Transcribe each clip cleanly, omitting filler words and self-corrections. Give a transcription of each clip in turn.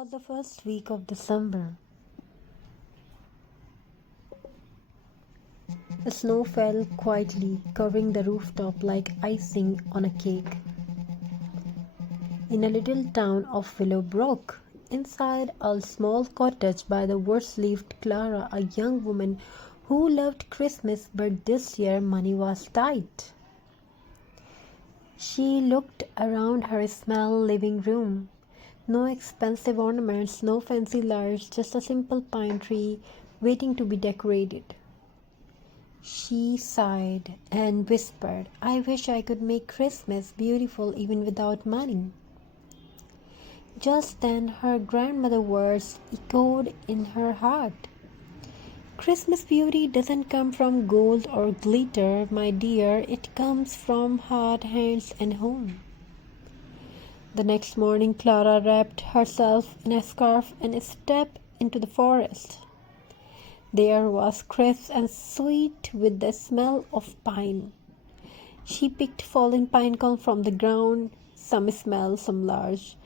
was the first week of December. The snow fell quietly, covering the rooftop like icing on a cake. In a little town of Willowbrook, inside a small cottage by the woods lived Clara, a young woman who loved Christmas, but this year money was tight. She looked around her small living room. No expensive ornaments, no fancy lights, just a simple pine tree waiting to be decorated. She sighed and whispered, "I wish I could make Christmas beautiful even without money." Just then her grandmother's words echoed in her heart. "Christmas beauty doesn't come from gold or glitter, my dear. It comes from heart, hands, and home." The next morning Clara wrapped herself in a scarf and stepped into the forest. The air was crisp and sweet with the smell of pine. She picked fallen pine cones from the ground, some small, some large,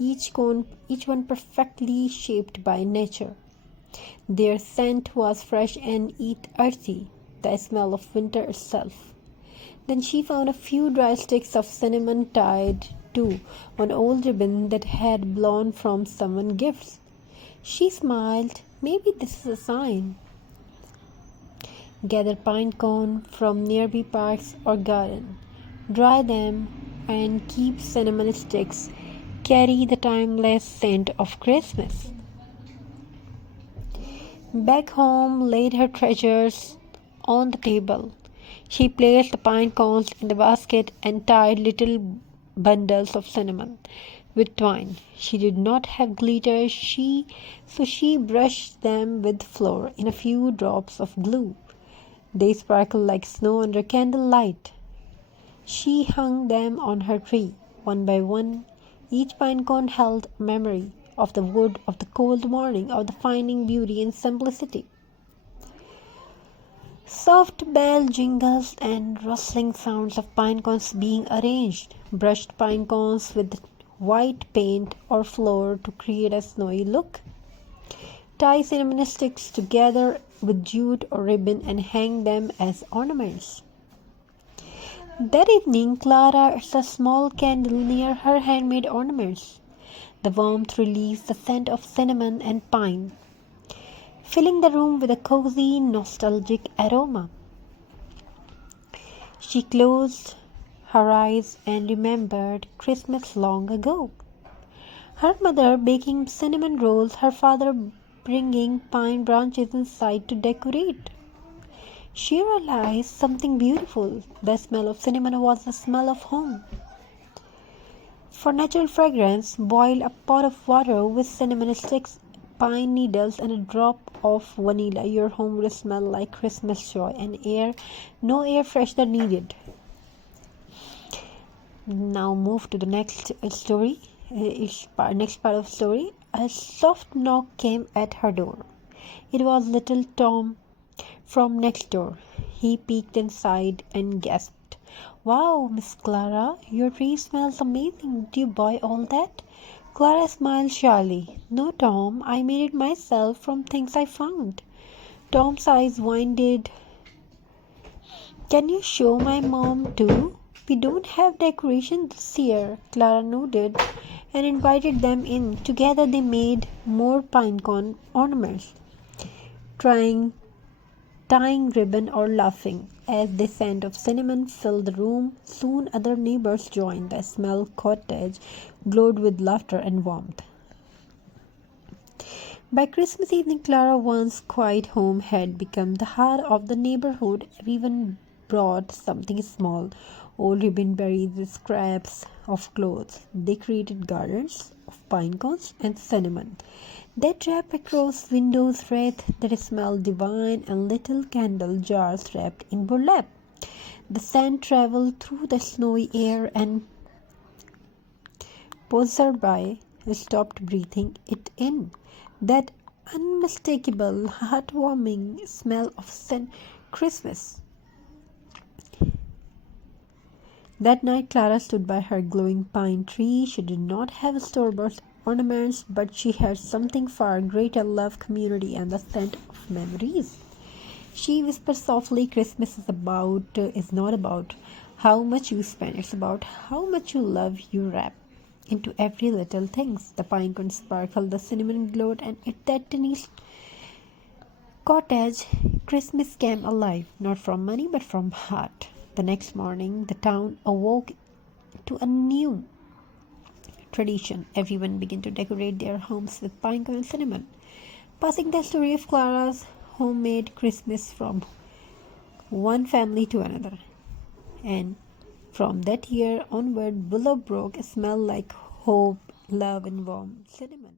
each one perfectly shaped by nature. Their scent was fresh and yet earthy, the smell of winter itself. Then she found a few dry sticks of cinnamon tied to an old ribbon that had blown from someone's gifts. She smiled. Maybe this is a sign. Gather pine cones from nearby parks or garden. Dry them and keep cinnamon sticks. Carry the timeless scent of Christmas. Back home laid her treasures on the table. She placed the pine cones in the basket and tied little bundles of cinnamon with twine. She did not have glitter, so she brushed them with flour in a few drops of glue. They sparkled like snow under candlelight. She hung them on her tree, one by one. Each pine cone held a memory of the wood, of the cold morning, of the finding beauty in simplicity. Soft bell jingles and rustling sounds of pine cones being arranged, brushed pine cones with white paint or flour to create a snowy look. Tie cinnamon sticks together with jute or ribbon and hang them as ornaments. That evening, Clara lit a small candle near her handmade ornaments. The warmth released the scent of cinnamon and pine, filling the room with a cozy, nostalgic aroma. She closed her eyes and remembered Christmas long ago. Her mother baking cinnamon rolls, her father bringing pine branches inside to decorate. She realized something beautiful. The smell of cinnamon was the smell of home. For natural fragrance, boil a pot of water with cinnamon sticks, pine needles, and a drop of vanilla. Your home will smell like Christmas joy and air. No air freshener needed. Now move to the next story. Next part of the story. A soft knock came at her door. It was little Tom from next door. He peeked inside and gasped, "Wow, Miss Clara, your tree smells amazing. Did you buy all that?" Clara smiled shyly. "No, Tom, I made it myself from things I found." Tom's eyes widened. "Can you show my mom too?" "We don't have decoration this year." Clara nodded and invited them in. Together they made more pine cone ornaments, tying ribbon or laughing as the scent of cinnamon filled the room. Soon other neighbors joined. The small cottage glowed with laughter and warmth. By Christmas evening, Clara, once quiet home, had become the heart of the neighborhood. Everyone brought something small, old ribbon, berries, scraps of clothes. They created gardens of pine cones and cinnamon. They draped across windows wreaths that smelled divine and little candle jars wrapped in burlap. The scent traveled through the snowy air and passersby stopped breathing it in. That unmistakable, heartwarming smell of Christmas. That night Clara stood by her glowing pine tree. She did not have store-bought ornaments, but she had something far greater: love, community, and the scent of memories. She whispered softly, Christmas is not about how much you spend, it's about how much you love you wrap into every little things. The pine cones sparkled, the cinnamon glowed, and at that tiny cottage, Christmas came alive, not from money but from heart. The next morning, the town awoke to a new tradition. Everyone began to decorate their homes with pine cone and cinnamon, passing the story of Clara's homemade Christmas from one family to another. And from that year onward, Willowbrook smelled like hope, love, and warm cinnamon.